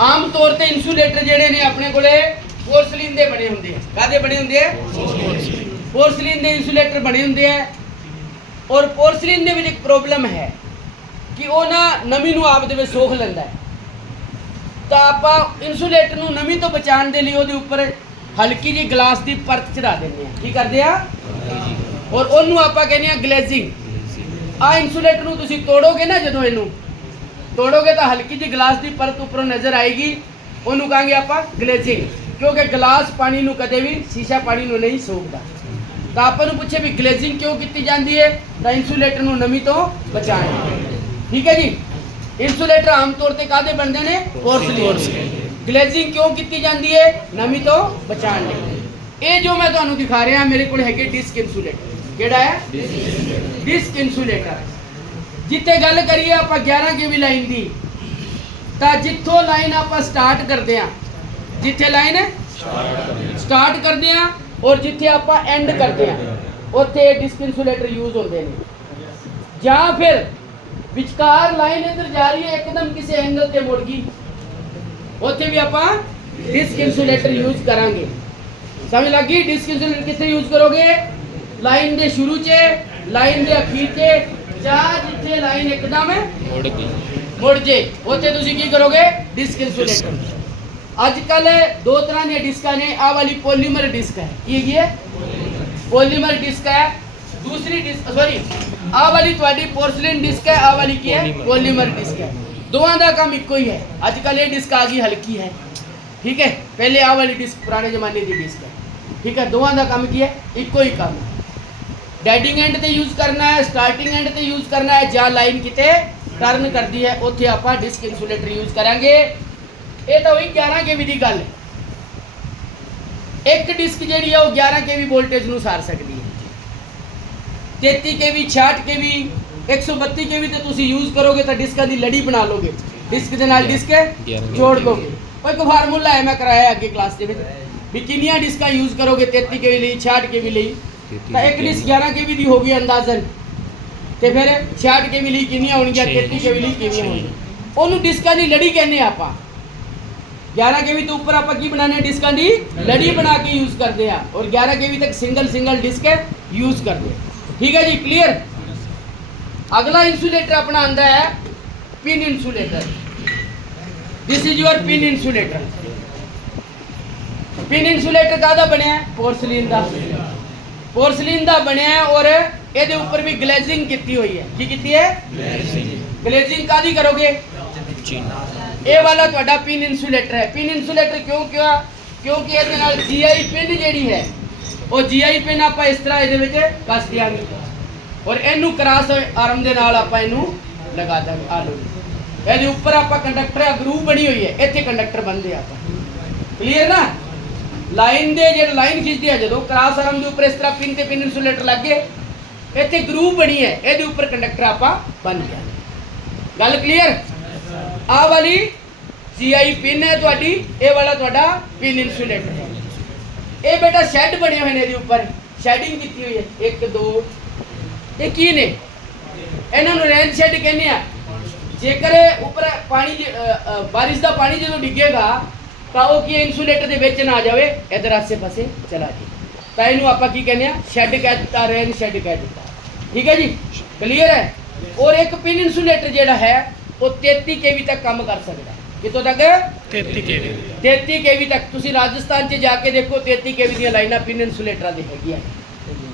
ਆਮ ਤੌਰ ਤੇ ਇਨਸੂਲੇਟਰ ਜਿਹੜੇ ਨੇ ਆਪਣੇ ਕੋਲੇ ਪੋਰਸਲਿਨ ਦੇ ਬਣੇ ਹੁੰਦੇ ਆ। ਕਾਦੇ ਬਣੇ ਹੁੰਦੇ ਆ? ਪੋਰਸਲਿਨ ਦੇ ਇਨਸੂਲੇਟਰ ਬਣੇ ਹੁੰਦੇ ਆ। ਔਰ ਪੋਰਸਲਿਨ ਦੇ ਵਿੱਚ ਇੱਕ ਪ੍ਰੋਬਲਮ ਹੈ ਕਿ ਉਹ ਨਾ ਨਮੀ ਨੂੰ ਆਪ ਦੇ ਵਿੱਚ ਸੋਖ ਲੈਂਦਾ ਹੈ। ਤਾਂ ਆਪਾਂ ਇਨਸੂਲੇਟਰ ਨੂੰ ਨਮੀ ਤੋਂ ਬਚਾਉਣ ਦੇ ਲਈ ਉਹਦੇ ਉੱਪਰ ਹਲਕੀ ਜਿਹੀ ਗਲਾਸ ਦੀ ਪਰਤ ਚੜਾ ਦਿੰਦੇ ਆ ਕੀ ਕਰਦੇ ਆ? ਔਰ ਉਹਨੂੰ ਆਪਾਂ ਕਹਿੰਦੇ ਆ ਗਲੇਜ਼ਿੰਗ। ਆ ਇਨਸੂਲੇਟਰ ਨੂੰ ਤੁਸੀਂ ਤੋੜੋਗੇ ਨਾ ਜਦੋਂ ਇਹਨੂੰ ਤੋੜੋਗੇ ਤਾਂ ਹਲਕੀ ਜਿਹੀ ਗਲਾਸ ਦੀ ਪਰਤ ਉੱਪਰੋਂ ਨਜ਼ਰ ਆਏਗੀ। ਉਹਨੂੰ ਕਹਾਂਗੇ ਆਪਾਂ ਗਲੇਜ਼ਿੰਗ ਕਿਉਂਕਿ ਗਲਾਸ ਪਾਣੀ ਨੂੰ ਕਦੇ ਵੀ ਸ਼ੀਸ਼ਾ ਪਾਣੀ ਨੂੰ ਨਹੀਂ ਸੋਖਦਾ। ਤਾਂ ਆਪਾਂ ਨੂੰ ਪੁੱਛੇ ਵੀ ਗਲੇਜ਼ਿੰਗ ਕਿਉਂ ਕੀਤੀ ਜਾਂਦੀ ਹੈ? ਤਾਂ ਇਨਸੂਲੇਟਰ ਨੂੰ ਨਮੀ ਤੋਂ ਬਚਾਉਣ। ਠੀਕ ਹੈ ਜੀ? ਇਨਸੂਲੇਟਰ ਆਮ ਤੌਰ ਤੇ ਕਾਦੇ ਬਣਦੇ ਨੇ? ਪੋਰਸਲਿਨ ਗਲੇਜ਼ਿੰਗ ਕਿਉਂ ਕੀਤੀ ਜਾਂਦੀ ਹੈ? ਨਮੀ ਤੋਂ ਬਚਾਉਣ ਲਈ। ਇਹ ਜੋ ਮੈਂ ਤੁਹਾਨੂੰ ਦਿਖਾ ਰਿਹਾ, ਮੇਰੇ ਕੋਲ ਹੈਗੇ ਡਿਸਕ ਇਨਸੂਲੇਟਰ। ਕਿਹੜਾ ਹੈ? Disk insulator. ਜਿੱਥੇ ਗੱਲ ਕਰੀਏ ਆਪਾਂ 11 ਕੇਵੀ ਲਾਈਨ ਦੀ ਤਾਂ ਜਿੱਥੋਂ ਲਾਈਨ ਆਪਾਂ ਸਟਾਰਟ ਕਰਦੇ ਆ ਜਿੱਥੇ ਲਾਈਨ ਸਟਾਰਟ ਕਰਦੇ ਆ ਔਰ ਜਿੱਥੇ ਆਪਾਂ ਐਂਡ ਕਰਦੇ ਆ ਉੱਥੇ ਡਿਸਕ ਇਨਸੂਲੇਟਰ ਯੂਜ਼ ਹੁੰਦੇ ਨੇ ਜਾਂ ਫਿਰ ਵਿਚਕਾਰ ਲਾਈਨ ਇੱਧਰ ਜਾ ਰਹੀ ਹੈ ਇੱਕਦਮ ਕਿਸੇ ਐਂਗਲ ਤੇ ਮੁੜ ਗਈ ਉੱਥੇ ਵੀ ਆਪਾਂ ਡਿਸਕ ਇਨਸੂਲੇਟਰ ਯੂਜ਼ ਕਰਾਂਗੇ ਸਮਝ ਲੱਗੀ ਡਿਸਕ ਇਨਸੂਲੇਟਰ ਕਿੱਥੇ ਯੂਜ਼ ਕਰੋਗੇ ਲਾਈਨ ਦੇ ਸ਼ੁਰੂ 'ਚ ਲਾਈਨ ਦੇ ਅਖੀਰ 'ਚ ਜਾਂ ਜਿੱਥੇ ਲਾਈਨ ਇੱਕਦਮ ਮੁੜ ਗਈ ਮੁੜ ਜੇ ਉੱਥੇ ਤੁਸੀਂ ਕੀ ਕਰੋਗੇ ਡਿਸਕ ਇਨਸੂਲੇਟਰ ਅੱਜ ਕੱਲ ਦੋ ਤਰ੍ਹਾਂ ਦੀਆਂ ਡਿਸਕਾਂ ਨੇ ਆਹ ਵਾਲੀ ਪੋਲੀਮਰ ਡਿਸਕ ਹੈ ਕੀ ਹੈਗੀ ਹੈ ਪੋਲੀਮਰ ਡਿਸਕ ਹੈ ਦੂਸਰੀ ਡਿਸਕ ਸੌਰੀ ਆਹ ਵਾਲੀ ਤੁਹਾਡੀ ਪੋਰਸਲਿਨ ਡਿਸਕ ਹੈ ਆਹ ਵਾਲੀ ਕੀ ਹੈ Polymer। ਪੋਲੀਮਰ ਡਿਸਕ ਹੈ ਦੋਵਾਂ ਦਾ ਕੰਮ ਇੱਕੋ ਹੀ ਹੈ ਅੱਜ ਕੱਲ ਇਹ ਡਿਸਕ ਆ ਗਈ ਹਲਕੀ ਹੈ ਠੀਕ ਹੈ ਪਹਿਲੇ ਆਹ ਵਾਲੀ ਡਿਸਕ ਪੁਰਾਣੇ ਜ਼ਮਾਨੇ ਦੀ ਡਿਸਕ ਹੈ ਠੀਕ ਹੈ ਦੋਵਾਂ ਦਾ ਕੰਮ ਕੀ ਹੈ ਇੱਕੋ ਹੀ ਕੰਮ ਹੈ ਡੈਡਿੰਗ ਐਂਡ ਤੇ ਯੂਜ਼ ਕਰਨਾ ਹੈ ਸਟਾਰਟਿੰਗ ਐਂਡ ਤੇ ਯੂਜ਼ ਕਰਨਾ ਹੈ ਜਾਂ ਲਾਈਨ ਕਿਤੇ ਟਰਨ ਕਰਦੀ ਹੈ ਉੱਥੇ ਆਪਾਂ ਡਿਸਕ ਇਨਸੂਲੇਟਰ ਯੂਜ਼ ਕਰਾਂਗੇ। ਇਹ ਤਾਂ ਹੋਈ 11 ਕੇਵੀ ਦੀ ਗੱਲ ਇੱਕ ਡਿਸਕ ਜਿਹੜੀ ਹੈ ਉਹ 11 ਕੇਵੀ ਵੋਲਟੇਜ ਨੂੰ ਸਾਰ ਸਕਦੀ ਹੈ। 33 ਕੇਵੀ 66 ਕੇਵੀ 132 ਕੇਵੀ ਤੇ ਤੁਸੀਂ ਯੂਜ਼ ਕਰੋਗੇ ਤਾਂ ਡਿਸਕਾਂ ਦੀ ਲੜੀ ਬਣਾ ਲੋਗੇ ਡਿਸਕ ਦੇ ਨਾਲ ਡਿਸਕ ਜੋੜ ਦੋਗੇ। ਕੋਈ ਕੋ ਫਾਰਮੂਲਾ ਹੈ ਮੈਂ ਕਰਾਇਆ ਅੱਗੇ ਕਲਾਸ ਦੇ ਵਿੱਚ। ਵੀ ਕਿੰਨੀਆਂ ਡਿਸਕਾਂ ਯੂਜ਼ ਕਰੋਗੇ 33 ਕੇਵੀ ਲਈ 66 ਕੇਵੀ ਲਈ? ਤਾਂ ਇੱਕ ਡਿਸਕ 11 ਕੇਵੀ ਦੀ ਹੋਗੀ ਅੰਦਾਜ਼ਨ। ਤੇ ਫਿਰ 66 ਕੇਵੀ ਲਈ ਕਿੰਨੀਆਂ ਹੋਣਗੀਆਂ 33 ਕੇਵੀ ਲਈ। ਕਿੰਨੀਆਂ ਹੋਣਗੀਆਂ? ਉਹਨੂੰ ਡਿਸਕਾਂ ਦੀ ਲੜੀ ਕਹਿੰਦੇ ਆਪਾਂ। 11 ਕੇਵੀ ਤੋਂ ਉੱਪਰ ਆਪਾਂ ਕੀ ਬਣਾਣੇ ਡਿਸਕਾਂ ਦੀ ਲੜੀ। ਬਣਾ ਕੇ ਯੂਜ਼ ਕਰਦੇ ਆ। ਔਰ 11 ਕੇਵੀ ਤੱਕ ਸਿੰਗਲ ਸਿੰਗਲ ਡਿਸਕ ਯੂਜ਼ ਕਰਦੇ ਠੀਕ ਹੈ ਜੀ ਕਲੀਅਰ ਅਗਲਾ ਇਨਸੂਲੇਟਰ ਆਪਣਾ ਆਂਦਾ ਹੈ pin insulator this is your pin insulator pin insulator ਕਾਹਦਾ ਬਣਿਆ? ਹੈ ਪੋਰਸਲਿਨ ਦਾ। ਪੋਰਸਲਿਨ ਦਾ ਬਣਿਆ ਹੈ ਔਰ ਇਹਦੇ ਉੱਪਰ ਵੀ ਗਲੇਜ਼ਿੰਗ ਕੀਤੀ ਹੋਈ ਹੈ। ਕੀ ਕੀਤੀ ਹੈ? ਗਲੇਜ਼ਿੰਗ ਕਾਦੀ ਕਰੋਗੇ? ਇਹ ਵਾਲਾ ਤੁਹਾਡਾ ਪਿਨ ਇਨਸੂਲੇਟਰ ਹੈ। ਪਿਨ ਇਨਸੂਲੇਟਰ ਕਿਉਂ ਕਿਹਾ ਕਿਉਂਕਿ ਇਹਦੇ ਨਾਲ ਜੀਆਈ ਪਿਨ ਜਿਹੜੀ ਹੈ ਉਹ ਜੀਆਈ ਪਿਨ ਆਪਾਂ ਇਸ ਤਰ੍ਹਾਂ ਇਹਦੇ ਵਿੱਚ ਕੱਸ ਦਿਆਂਗੇ। ਔਰ ਇਹਨੂੰ ਕ੍ਰਾਸ ਆਰਮ ਦੇ ਨਾਲ ਆਪਾਂ ਇਹਨੂੰ ਲਗਾ ਦਾਂਗੇ ਆ ਜੀ। ਇਹਦੇ ਉੱਪਰ ਆਪਾਂ ਕੰਡਕਟਰ ਆ ਗਰੂਵ ਬਣੀ ਹੋਈ ਹੈ। ਇੱਥੇ ਕੰਡਕਟਰ ਬੰਦੇ ਆਪਾਂ। ਕਲੀਅਰ ਨਾ? ਲਾਈਨ ਦੇ ਜਿਹੜੇ ਲਾਈਨ ਖਿੱਚਦੇ ਆ, ਜਦੋਂ ਕ੍ਰਾਸ ਆਰਮ ਦੇ ਉੱਪਰ ਇਸ ਤਰ੍ਹਾਂ ਪਿੰਨ ਤੇ ਪਿਨ ਇਨਸੂਲੇਟਰ ਲੱਗੇ ਇੱਥੇ ਗਰੂਵ ਬਣੀ ਹੈ, ਇਹਦੇ ਉੱਪਰ ਕੰਡਕਟਰ ਆਪਾਂ ਬੰਨ ਗਿਆ ਗੱਲ ਕਲੀਅਰ ਆਹ ਵਾਲੀ ਜੀਆਈ ਪਿਨ ਹੈ ਤੁਹਾਡੀ, ਇਹ ਵਾਲਾ ਤੁਹਾਡਾ ਪਿਨ ਇਨਸੂਲੇਟਰ ਹੈ। ਇਹ ਬੇਟਾ ਸ਼ੈੱਡ ਬਣੇ ਹੋਏ ਨੇ ਇਹਦੇ ਉੱਪਰ ਸ਼ੈਡਿੰਗ ਕੀਤੀ ਹੋਈ ਹੈ। 1 2 ਇਹ ਕੀ ਨੇ? ਇਹਨਾਂ ਨੂੰ ਰੇਨ ਸ਼ੈੱਡ ਕਹਿੰਦੇ ਆ। ਜੇਕਰ ਇਹ ਉੱਪਰ ਪਾਣੀ ਬਾਰਿਸ਼ ਦਾ ਪਾਣੀ ਜਦੋਂ ਡਿੱਗੇਗਾ ਤਾਂ ਉਹ ਕੀ ਇਨਸੂਲੇਟਰ ਦੇ ਵਿੱਚ ਨਾ ਜਾਵੇ ਇਧਰ ਆਸੇ ਪਾਸੇ ਚਲਾ ਜੇ ਤਾਂ ਇਹਨੂੰ ਆਪਾਂ ਕੀ ਕਹਿੰਦੇ ਆ? ਸ਼ੈੱਡ ਕਹਿ ਦਿੱਤਾ ਰੇਨ ਸ਼ੈੱਡ ਕਹਿ ਦਿੱਤਾ। ਠੀਕ ਹੈ ਜੀ? ਕਲੀਅਰ ਹੈ? ਔਰ ਇੱਕ ਪਿਨ ਇਨਸੂਲੇਟਰ ਜਿਹੜਾ ਹੈ ਉਹ 33 ਕੇਵੀ ਤੱਕ ਕੰਮ ਕਰ ਸਕਦਾ ਕਿਤੋਂ ਤੱਕ? 33 ਕੇ 33 ਕੇਵੀ ਤੱਕ। ਤੁਸੀਂ ਰਾਜਸਥਾਨ 'ਚ ਜਾ ਕੇ ਦੇਖੋ 33 ਕੇਵੀ ਦੀਆਂ ਲਾਈਨਾਂ ਪਿਨ ਇਨਸੂਲੇਟਰਾਂ ਦੀ ਹੈਗੀਆਂ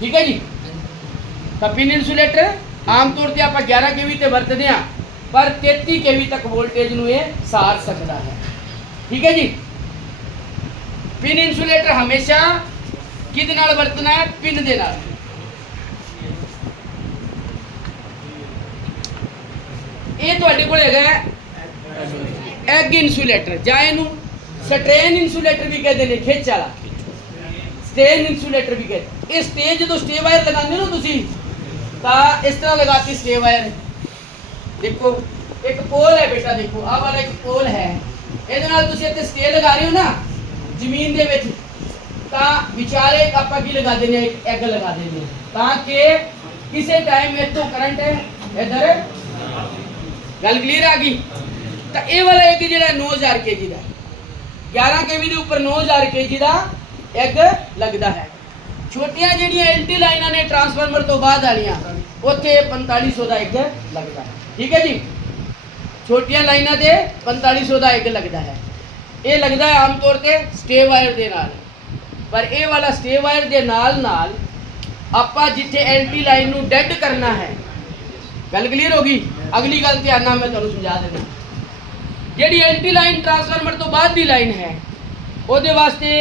ਠੀਕ ਹੈ ਜੀ? ਤਾਂ ਪਿਨ ਇਨਸੂਲੇਟਰ ਆਮ ਤੌਰ ਤੇ ਆਪਾਂ 11 ਕੇਵੀ ਤੇ ਵਰਤਦੇ ਆ ਪਰ 33 ਕੇਵੀ ਤੱਕ ਵੋਲਟੇਜ ਨੂੰ ਇਹ ਸਾਰ ਸਕਦਾ ਹੈ। ਠੀਕ ਹੈ ਜੀ? ਪਿਨ ਇਨਸੂਲੇਟਰ ਹਮੇਸ਼ਾ ਕਿਹਦੇ ਨਾਲ ਵਰਤਣਾ ਹੈ ਪਿਨ ਦੇ ਨਾਲ ਇਹ ਤੁਹਾਡੇ ਕੋਲ ਹੈਗਾ ਐਗ ਇਨਸੂਲੇਟਰ ਜਾਂ ਇਹਨੂੰ ਸਟ੍ਰੇਨ ਇਨਸੂਲੇਟਰ ਵੀ ਕਹਿੰਦੇ ਨੇ ਖਿੱਚ ਵਾਲਾ ਸਟੇਨ ਇਨਸੂਲੇਟਰ ਵੀ ਕਹਿੰਦੇ ਇਹ ਸਟੇ ਜਦੋਂ ਸਟੇ ਵਾਇਰ ਲਗਾਉਂਦੇ ਹੋ ਨਾ ਤੁਸੀਂ ਤਾਂ ਇਸ ਤਰ੍ਹਾਂ ਲਗਾਤੀ ਸਟੇ ਵਾਇਰ ਦੇਖੋ ਇੱਕ ਪੋਲ ਹੈ ਬੇਟਾ ਦੇਖੋ ਆਹ ਵਾਲਾ ਇੱਕ ਪੋਲ ਹੈ ਇਹਦੇ ਨਾਲ ਤੁਸੀਂ ਇੱਥੇ ਸਟੇ ਲਗਾ ਰਹੇ ਹੋ ਨਾ ਜ਼ਮੀਨ ਦੇ ਵਿੱਚ, ਤਾਂ ਵਿਚਾਰੇ ਆਪਾਂ ਕੀ ਲਗਾ ਦਿੰਦੇ ਹਾਂ? ਇੱਕ ਐਗ ਲਗਾ ਦਿੰਦੇ ਹਾਂ। ਤਾਂ ਕਿ ਕਿਸੇ ਟਾਈਮ ਇੱਥੋਂ ਕਰੰਟ ਇੱਧਰ ਗੱਲ ਕਲੀਅਰ ਆ ਗਈ? ਤਾਂ ਇਹ ਵਾਲਾ ਇੱਕ ਜਿਹੜਾ 9000 ਕੇਜੀ ਦਾ। ਹੈ। 11 ਕੇਵੀ ਦੇ ਉੱਪਰ 9000 ਕੇਜੀ ਦਾ ਐਗ ਲੱਗਦਾ ਹੈ। ਛੋਟੀਆਂ ਜਿਹੜੀਆਂ ਐਲਟੀ ਲਾਈਨਾਂ ਨੇ ਟਰਾਂਸਫਾਰਮਰ ਤੋਂ ਬਾਅਦ ਵਾਲੀਆਂ, ਉੱਥੇ 4500 ਦਾ ਐਗ ਲੱਗਦਾ ਹੈ। ਠੀਕ ਹੈ ਜੀ? ਛੋਟੀਆਂ ਲਾਈਨਾਂ ਤੇ 4500 ਦਾ ਐਗ ਲੱਗਦਾ ਹੈ। ਇਹ ਲੱਗਦਾ ਹੈ ਆਮ ਤੌਰ ਤੇ ਸਟੇ ਵਾਇਰ ਦੇ ਨਾਲ। ਪਰ ਇਹ ਵਾਲਾ ਸਟੇ ਵਾਇਰ ਦੇ ਨਾਲ ਨਾਲ ਆਪਾਂ ਜਿੱਥੇ ਐਲਟੀ ਲਾਈਨ ਨੂੰ ਡੈੱਡ ਕਰਨਾ ਹੈ, ਗੱਲ ਕਲੀਅਰ ਹੋ ਗਈ? ਅਗਲੀ ਗੱਲ ਧਿਆਨ ਨਾਲ ਮੈਂ ਤੁਹਾਨੂੰ ਸਮਝਾ ਦਿੰਦਾ। ਜਿਹੜੀ ਐਲਟੀ ਲਾਈਨ ਟਰਾਂਸਫਾਰਮਰ ਤੋਂ ਬਾਅਦ ਦੀ ਲਾਈਨ ਹੈ, ਉਹਦੇ ਵਾਸਤੇ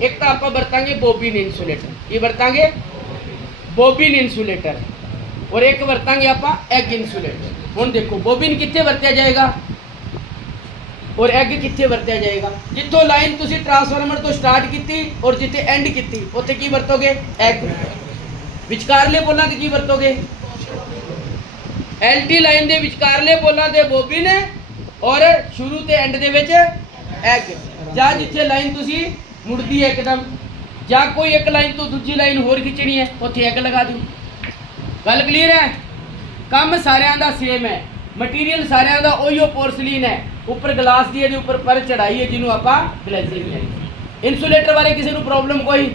ਇੱਕ ਤਾਂ ਆਪਾਂ ਵਰਤਾਂਗੇ ਬੋਬਿਨ ਇਨਸੂਲੇਟਰ ਕੀ ਵਰਤਾਂਗੇ? ਬੋਬਿਨ ਇਨਸੂਲੇਟਰ ਔਰ ਇੱਕ ਵਰਤਾਂਗੇ ਆਪਾਂ ਐਗ ਇਨਸੂਲੇਟਰ ਹੁਣ ਦੇਖੋ ਬੋਬਿਨ ਕਿੱਥੇ ਵਰਤਿਆ ਜਾਏਗਾ? ਔਰ ਐਗ ਕਿੱਥੇ ਵਰਤਿਆ ਜਾਏਗਾ? ਜਿੱਥੋਂ ਲਾਈਨ ਤੁਸੀਂ ਟਰਾਂਸਫਾਰਮਰ ਤੋਂ ਸਟਾਰਟ ਕੀਤੀ ਔਰ ਜਿੱਥੇ ਐਂਡ ਕੀਤੀ, ਉੱਥੇ ਕੀ ਵਰਤੋਗੇ? ਐਗ ਵਿਚਕਾਰਲੇ ਪੋਲਾਂ ਤੇ ਕੀ ਵਰਤੋਗੇ? ਐਲਟੀ ਲਾਈਨ ਦੇ ਵਿਚਕਾਰਲੇ ਪੋਲਾਂ ਤੇ ਬੋਬਿਨ ਔਰ ਸ਼ੁਰੂ ਤੇ ਐਂਡ ਦੇ ਵਿੱਚ ਐਗ ਜਾਂ ਜਿੱਥੇ ਲਾਈਨ ਤੁਸੀਂ ਮੁੜਦੀ ਹੈ ਇੱਕਦਮ, ਜਾਂ ਕੋਈ ਇੱਕ ਲਾਈਨ ਤੋਂ ਦੂਜੀ ਲਾਈਨ ਹੋਰ ਖਿੱਚਣੀ ਹੈ, ਉੱਥੇ ਐਗ ਲਗਾ ਦਿਓ। ਗੱਲ ਕਲੀਅਰ ਹੈ? ਕੰਮ ਸਾਰਿਆਂ ਦਾ ਸੇਮ ਹੈ। ਮਟੀਰੀਅਲ ਸਾਰਿਆਂ ਦਾ ਉਹੀਓ ਪੋਰਸਲੀਨ ਹੈ। ਉੱਪਰ ਗਲਾਸ ਦੀ ਇਹਦੇ ਉੱਪਰ ਪਰ ਚੜਾਈ ਹੈ ਜਿਹਨੂੰ ਆਪਾਂ ਗਲੇਜ਼ਿੰਗ ਕਹਿੰਦੇ ਇਨਸੂਲੇਟਰ ਬਾਰੇ ਕਿਸੇ ਨੂੰ ਪ੍ਰੋਬਲਮ ਕੋਈ?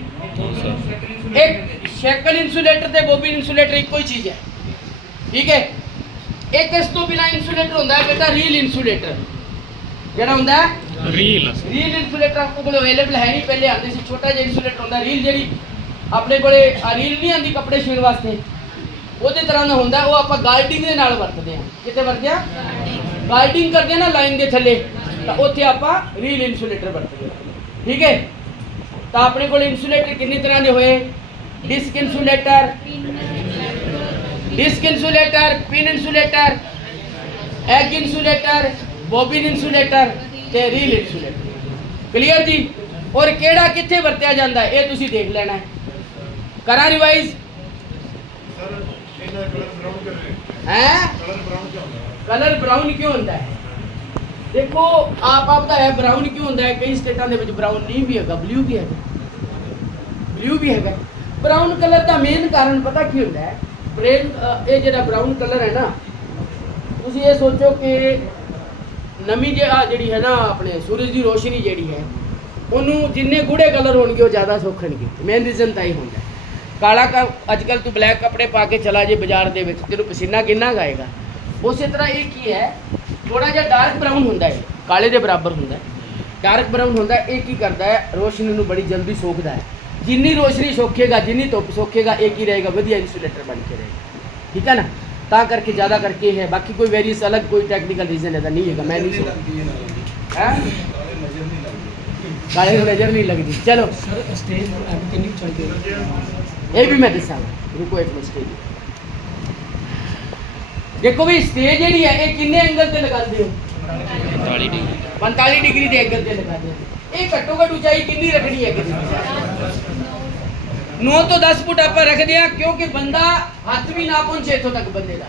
ਇੱਕ ਸ਼ੈਕਲ ਇਨਸੂਲੇਟਰ ਤੇ ਬੋਬਿਨ ਇਨਸੂਲੇਟਰ ਇੱਕੋ ਹੀ ਚੀਜ਼ ਹੈ। ਠੀਕ ਹੈ? ਇੱਕ ਇਸ ਤੋਂ ਬਿਨਾ ਇਨਸੂਲੇਟਰ ਹੁੰਦਾ ਹੈ ਬੇਟਾ ਰੀਲ ਇਨਸੂਲੇਟਰ। ਜਿਹੜਾ ਹੁੰਦਾ ਹੈ? ਰੀਲ ਰੀਲ ਇਨਸੂਲੇਟਰ ਆਪਣੇ ਕੋਲ ਅਵੇਲੇਬਲ ਹੈ ਨਹੀਂ ਪਹਿਲੇ ਆਉਂਦੇ ਸੀ। ਛੋਟਾ ਜਿਹਾ ਇਨਸੂਲੇਟਰ ਹੁੰਦਾ ਰੀਲ ਜਿਹੜੀ ਆਪਣੇ ਕੋਲੇ ਆ ਰੀਲ ਨਹੀਂ ਆਉਂਦੀ ਕੱਪੜੇ ਸਿਉਣ ਵਾਸਤੇ। ਉਹਦੇ ਤਰ੍ਹਾਂ ਦਾ ਹੁੰਦਾ ਉਹ ਆਪਾਂ ਗਾਈਡਿੰਗ ਦੇ ਨਾਲ ਵਰਤਦੇ ਹਾਂ। ਕਿਤੇ ਵਰਤਦੇ ਹਾਂ? ਗਾਈਡਿੰਗ ਕਰਦੇ ਹਾਂ ਨਾ ਲਾਈਨ ਦੇ ਥੱਲੇ, ਤਾਂ ਉੱਥੇ ਆਪਾਂ ਰੀਲ ਇਨਸੂਲੇਟਰ ਵਰਤਦੇ ਹਾਂ। ਠੀਕ ਹੈ? ਤਾਂ ਆਪਣੇ ਕੋਲ ਇਨਸੂਲੇਟਰ ਕਿੰਨੇ ਤਰ੍ਹਾਂ ਦੇ ਹੋਏ? Disc insulator disc insulator pin insulator egg insulator bobbin insulator ਤੇ ਰੀਲ ਇਨਸੂਲੇਟਰ ਕਲੀਅਰ ਜੀ? ਔਰ ਕਿਹੜਾ ਕਿੱਥੇ ਵਰਤਿਆ ਜਾਂਦਾ ਇਹ ਤੁਸੀਂ ਦੇਖ ਲੈਣਾ ਹੈ। ਕਰਾਂ ਰਿਵਾਈਜ਼ ਇਹਨਾਂ ਕਲਰ ਬਰਾਊਨ ਕਰ ਰਹੇ ਹੈ? ਕਲਰ ਬਰਾਊਨ ਕਿਉਂ ਹੁੰਦਾ ਕਲਰ ਬ੍ਰਾਊਨ ਕਿਉਂ ਹੁੰਦਾ ਹੈ? ਦੇਖੋ, ਆਪ ਆਪ ਦਾ ਹੈ ਬਰਾਊਨ ਕਿਉਂ ਹੁੰਦਾ ਹੈ? ਕਈ ਸਟੇਟਾਂ ਦੇ ਵਿੱਚ ਬਰਾਊਨ ਨਹੀਂ ਵੀ ਹੈਗਾ ਬਲੂ ਵੀ ਹੈਗਾ। ਬਲੂ ਵੀ ਹੈਗਾ। ਬਰਾਊਨ ਕਲਰ ਦਾ ਮੇਨ ਕਾਰਨ ਪਤਾ ਕੀ ਹੁੰਦਾ ਹੈ? ਬ੍ਰੇਨ ਇਹ ਜਿਹੜਾ ਬਰਾਊਨ ਕਲਰ ਹੈ ਨਾ, ਤੁਸੀਂ ਇਹ ਸੋਚੋ ਕਿ ਨਵੀਂ ਜਿਹੜਾ ਜਿਹੜੀ ਹੈ ਨਾ ਆਪਣੇ ਸੂਰਜ ਦੀ ਰੋਸ਼ਨੀ ਜਿਹੜੀ ਹੈ, ਉਹਨੂੰ ਜਿੰਨੇ ਗੂੜੇ ਕਲਰ ਹੋਣਗੇ, ਉਹ ਜ਼ਿਆਦਾ ਸੌਖਣਗੇ ਮੇਨ ਰੀਜ਼ਨ ਤਾਂ ਇਹ ਹੁੰਦਾ ਕਾਲਾ ਕ ਅੱਜ ਕੱਲ ਤੂੰ ਬਲੈਕ ਕੱਪੜੇ ਪਾ ਕੇ ਚਲਾ ਜੇ ਬਾਜ਼ਾਰ ਦੇ ਵਿੱਚ ਤੈਨੂੰ ਪਸੀਨਾ ਕਿੰਨਾ ਗਾਏਗਾ ਉਸੇ ਤਰ੍ਹਾਂ ਇਹ ਕੀ ਹੈ ਥੋੜਾ ਜਿਹਾ ਡਾਰਕ ਬਰਾਊਨ ਹੁੰਦਾ ਹੈ ਕਾਲੇ ਦੇ ਬਰਾਬਰ ਹੁੰਦਾ ਹੈ। ਡਾਰਕ ਬਰਾਊਨ ਹੁੰਦਾ ਹੈ, ਇਹ ਕੀ ਕਰਦਾ ਹੈ ਰੋਸ਼ਨੀ ਨੂੰ ਬੜੀ ਜਲਦੀ ਸੋਖਦਾ ਹੈ। ਜਿੰਨੀ ਰੋਸ਼ਨੀ ਸੋਖੇਗਾ ਜਿੰਨੀ ਧੁੱਪ ਸੋਖੇਗਾ ਇਹ ਕੀ ਰਹੇਗਾ ਵਧੀਆ ਇਨਸੂਲੇਟਰ ਬਣ ਕੇ ਰਹੇਗਾ। ਠੀਕ ਹੈ ਨਾ? ਤਾਂ ਕਰਕੇ ਜ਼ਿਆਦਾ ਕਰਕੇ ਇਹ ਹੈ ਬਾਕੀ ਕੋਈ ਵੇਰੀਅਸ ਅਲੱਗ ਕੋਈ ਟੈਕਨੀਕਲ ਰੀਜ਼ਨ ਇਹਦਾ ਨਹੀਂ ਹੈਗਾ ਮੈਂ ਨਹੀਂ ਹੈ? ਕਾਲੇ ਨੂੰ ਨਜ਼ਰ ਨਹੀਂ ਲੱਗਦੀ। ਚਲੋ। ਸਰ ਸਟੇਜ ਨੂੰ ਐਡ ਕਿੰਨੀ ਚਾਹੀਦੀ ਹੈ? ਇਹ ਵੀ ਮੈਂ ਦੱਸਾਂਗਾ ਰੁਕੋ ਇੱਕ ਮਿੰਟ ਸਟੇਜ ਦੇਖੋ ਵੀ ਸਟੇਜ ਜਿਹੜੀ ਹੈ ਇਹ ਕਿੰਨੇ ਐਂਗਲ ਤੇ ਲਗਾਉਂਦੇ ਹੋ? 45 ਡਿਗਰੀ। 45 ਡਿਗਰੀ ਦੇ ਐਂਗਲ ਤੇ ਲਗਾਉਂਦੇ ਹੋ। ਇਹ ਘੱਟੋ ਘੱਟ ਉਚਾਈ ਕਿੰਨੀ ਰੱਖਣੀ ਹੈ ਕਿਸੇ 9 ਤੋਂ 10 ਫੁੱਟ ਆਪਾਂ ਰੱਖਦੇ ਆ ਕਿਉਂਕਿ ਬੰਦਾ ਹੱਥ ਵੀ ਨਾ ਪਹੁੰਚੇ ਇੱਥੋਂ ਤੱਕ ਬੰਦੇ ਦਾ।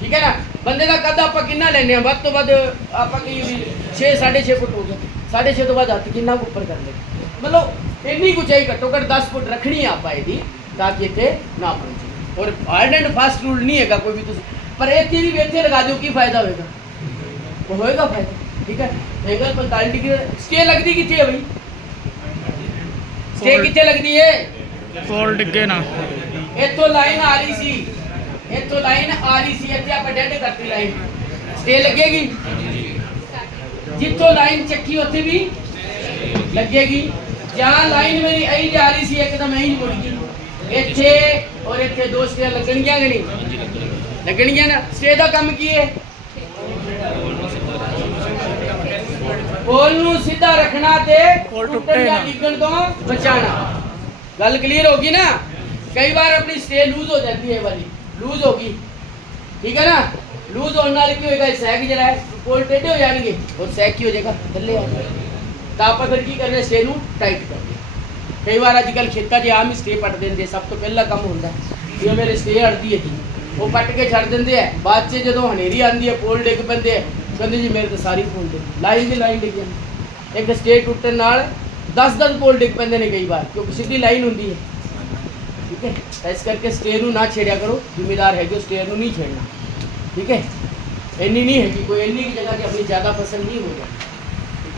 ਠੀਕ ਹੈ ਨਾ? ਬੰਦੇ ਦਾ ਕੱਦ ਆਪਾਂ ਕਿੰਨਾ ਲੈਨੇ ਆ ਵੱਧ ਤੋਂ ਵੱਧ ਆਪਾਂ ਕੀ 6 6.5 ਫੁੱਟ ਹੋ ਗਿਆ 6.5 ਤੋਂ ਬਾਅਦ ਹੱਥ ਕਿੰਨਾ ਉੱਪਰ ਕਰ ਮਤਲਬ ਇੰਨੀ ਕੁ ਉਚਾਈ ਘੱਟੋ ਘੱਟ 10 ਫੁੱਟ ਰੱਖਣੀ ਆ ਆਪਾਂ ਇਹਦੀ ਤਾਂ ਕਿ ਇੱਥੇ ਨਾ ਪਹੁੰਚੇ। ਔਰ ਹਾਰਡ ਐਂਡ ਫਾਸਟ ਰੂਲ ਨਹੀਂ ਹੈਗਾ ਕੋਈ ਵੀ ਤੁਸੀਂ। ਪਰ ਇਹ ਚੀਜ਼ ਵੀ ਇੱਥੇ ਲਗਾ ਦਿਓ ਕੀ ਫਾਇਦਾ ਹੋਏਗਾ? ਉਹ ਹੋਏਗਾ ਫਾਇਦਾ ਠੀਕ ਹੈ? ਐਂਗਲ 45 ਡਿਗਰੀ ਸਟੇ ਲੱਗਦੀ ਕਿੱਥੇ ਹੈ ਬਈ? ਸਟੇ ਕਿੱਥੇ ਲੱਗਦੀ ਹੈ? ਕੋਲ ਡਿੱਗੇ ਨਾ। ਇੱਥੋਂ ਲਾਈਨ ਆ ਰਹੀ ਸੀ। ਇੱਥੋਂ ਲਾਈਨ ਆ ਰਹੀ ਸੀ ਇੱਥੇ ਆਪਾਂ ਡੈਡ ਕਰਤੀ ਲਾਈਨ ਸਟੇ ਲੱਗੇਗੀ? ਜਿੱਥੋਂ ਲਾਈਨ ਚੱਕੀ ਉੱਥੇ ਵੀ ਲੱਗੇਗੀ। ਜਾਂ ਲਾਈਨ ਮੇਰੀ ਐਂ ਜਾ ਰਹੀ ਸੀ ਇੱਕਦਮ ਐਂ ਮੁੜ ਗਈ। ਇੱਥੇ ਔਰ ਇੱਥੇ ਦੋ ਸਟੇ ਲੱਗਣਗੀਆਂ ਕਿ ਨਹੀਂ? ਲੱਗਣਗੀਆਂ ਨਾ? ਸਟੇ ਦਾ ਕੰਮ ਕੀ ਹੈ ਪੋਲ ਨੂੰ ਸਿੱਧਾ ਰੱਖਣਾ ਤੇ ਟੁੱਟਣ ਜਾਂ। ਡਿੱਗਣ ਤੋਂ ਬਚਾਉਣਾ। ਗੱਲ ਕਲੀਅਰ ਹੋਗੀ ਨਾ? ਕਈ ਵਾਰ ਆਪਣੀ ਸਟੇ ਲੂਜ਼ ਹੋ ਜਾਂਦੀ ਹੈ ਵਾਲੀ। ਲੂਜ਼ ਹੋਗੀ ਠੀਕ ਹੈ ਨਾ? ਲੂਜ਼ ਹੋਣ ਨਾਲ ਕੀ ਹੋਏਗਾ? ਸੈਕ ਜਿਹੜਾ ਹੈ ਪੋਲ ਟੇਢੇ ਹੋ ਜਾਣਗੇ। ਔਰ ਸੈਕ ਕੀ ਹੋ ਜਾਏਗਾ? ਥੱਲੇ ਆ ਜਾਏਗਾ। ਤਾਂ ਆਪਾਂ ਫਿਰ ਕੀ ਕਰਨਾ ਸਟੇ ਨੂੰ ਟਾਈਟ ਕਰਦੇ ਹਾਂ। ਕਈ ਵਾਰ ਅੱਜ ਕੱਲ ਖੇਤਾਂ 'ਚ ਆਮ ਹੀ ਸਟੇ ਪੱਟ ਦਿੰਦੇ, ਸਭ ਤੋਂ ਪਹਿਲਾ ਕੰਮ ਹੁੰਦਾ ਹੈ। ਮੇਰੇ ਸਟੇ ਅੜਦੀ ਹੈ ਜੀ। ਉਹ ਪੱਟ ਕੇ ਛੱਡ ਦਿੰਦੇ ਆ ਬਾਅਦ 'ਚ ਜਦੋਂ ਹਨੇਰੀ ਆਉਂਦੀ ਹੈ, ਪੋਲ ਡਿੱਗ ਪੈਂਦੇ ਆ ਕਹਿੰਦੇ ਜੀ, ਮੇਰੇ ਤਾਂ ਸਾਰੀ ਪੋਲ ਡਿੱਗ ਲਾਈਨ ਦੀ ਲਾਈਨ ਡਿੱਗ ਜਾਂਦੀ। ਇੱਕ ਸਟੇ ਟੁੱਟਣ ਨਾਲ 10-10 ਪੋਲ ਡਿੱਗ ਪੈਂਦੇ ਨੇ ਕਈ ਵਾਰ, ਕਿਉਂਕਿ ਸਿੱਧੀ ਲਾਈਨ ਹੁੰਦੀ ਹੈ। ਠੀਕ ਹੈ? ਇਸ ਕਰਕੇ ਸਟੇ ਨੂੰ ਨਾ ਛੇੜਿਆ ਕਰੋ। ਜ਼ਿੰਮੇਦਾਰ ਹੈ ਜੋ ਸਟੇ ਨੂੰ ਨਹੀਂ ਛੇੜਨਾ। ਠੀਕ ਹੈ? ਇੰਨੀ ਨਹੀਂ ਹੈਗੀ, ਕੋਈ ਇੰਨੀ ਕੁ ਜਗ੍ਹਾ ਤੇ ਆਪਣੀ ਜ਼ਿਆਦਾ ਫਸਲ ਨਹੀਂ ਹੋ ਜਾਂਦੀ।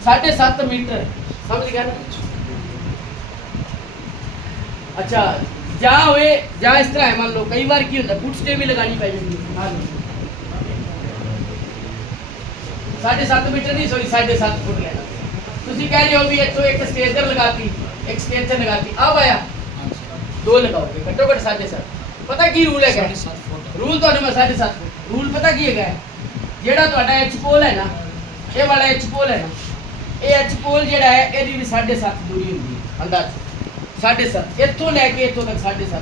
साढ़े 7.5 ਮੀਟਰ ਸਮਝ ਗਿਆ ਨਾ ਅੱਛਾ ਜਾਂ ਹੋਏ ਜਾਂ ਇਸ ਤਰ੍ਹਾਂ ਹੈ ਮੰਨ ਲਓ ਕਈ ਵਾਰ ਕੀ ਹੁੰਦਾ ਫੁੱਟ ਸਟੇ ਵੀ ਲਗਾਣੀ ਪੈ ਜਾਂਦੀ ਹੈ ਆਹ ਲਓ। ਸਾਢੇ 7 ਮੀਟਰ ਨਹੀਂ ਸੌਰੀ 7.5 ਫੁੱਟ ਲੈਣਾ ਤੁਸੀਂ ਕਹਿ ਰਹੇ ਹੋ ਵੀ ਇੱਥੋਂ ਇੱਕ ਸਟੇਜ ਤੇ ਲਗਾਤੀ ਇੱਕ ਸਟੇਜ ਤੇ ਲਗਾਤੀ ਆ ਆਇਆ हाँ सर ਦੋ ਲਗਾਓਗੇ ਘੱਟੋ ਘੱਟ 7.5 ਪਤਾ ਕੀ ਰੂਲ ਹੈਗਾ साढ़े सात फुट ਰੂਲ ਤੁਹਾਨੂੰ ਮੈਂ 7.5 ਫੁੱਟ ਰੂਲ ਪਤਾ ਕੀ ਹੈਗਾ ਜਿਹੜਾ ਤੁਹਾਡਾ ਐਚ ਪੋਲ ਹੈ ਨਾ ਇਹ ਵਾਲਾ ਐਚ ਪੋਲ ਹੈ ਨਾ ਇਹ ਐਚ ਪੋਲ ਜਿਹੜਾ ਹੈ, ਇਹਦੀ ਵੀ 7.5 ਦੂਰੀ ਹੁੰਦੀ ਹੈ, ਅੰਦਾਜ਼। 7.5 ਇੱਥੋਂ ਲੈ ਕੇ ਇੱਥੋਂ ਤੱਕ 7.5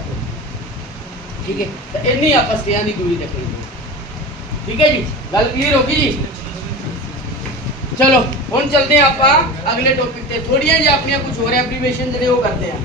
ਠੀਕ ਹੈ? ਤਾਂ ਇੰਨੀ ਆਪਾਂ ਸਟਿਆਂ ਦੀ ਦੂਰੀ ਰੱਖਣੀ ਠੀਕ ਹੈ ਜੀ? ਗੱਲ ਕਲੀਅਰ ਹੋ ਗਈ ਜੀ? ਚਲੋ, ਹੁਣ ਚੱਲਦੇ ਹਾਂ ਆਪਾਂ ਅਗਲੇ ਟੌਪਿਕ ਤੇ। ਥੋੜੀਆਂ ਜਿਹੀਆਂ ਆਪਣੀਆਂ ਕੁਝ ਹੋਰ ਐਬਰੀਵੇਸ਼ਨ ਜਿਹੜੇ ਉਹ ਕਰਦੇ ਹਾਂ।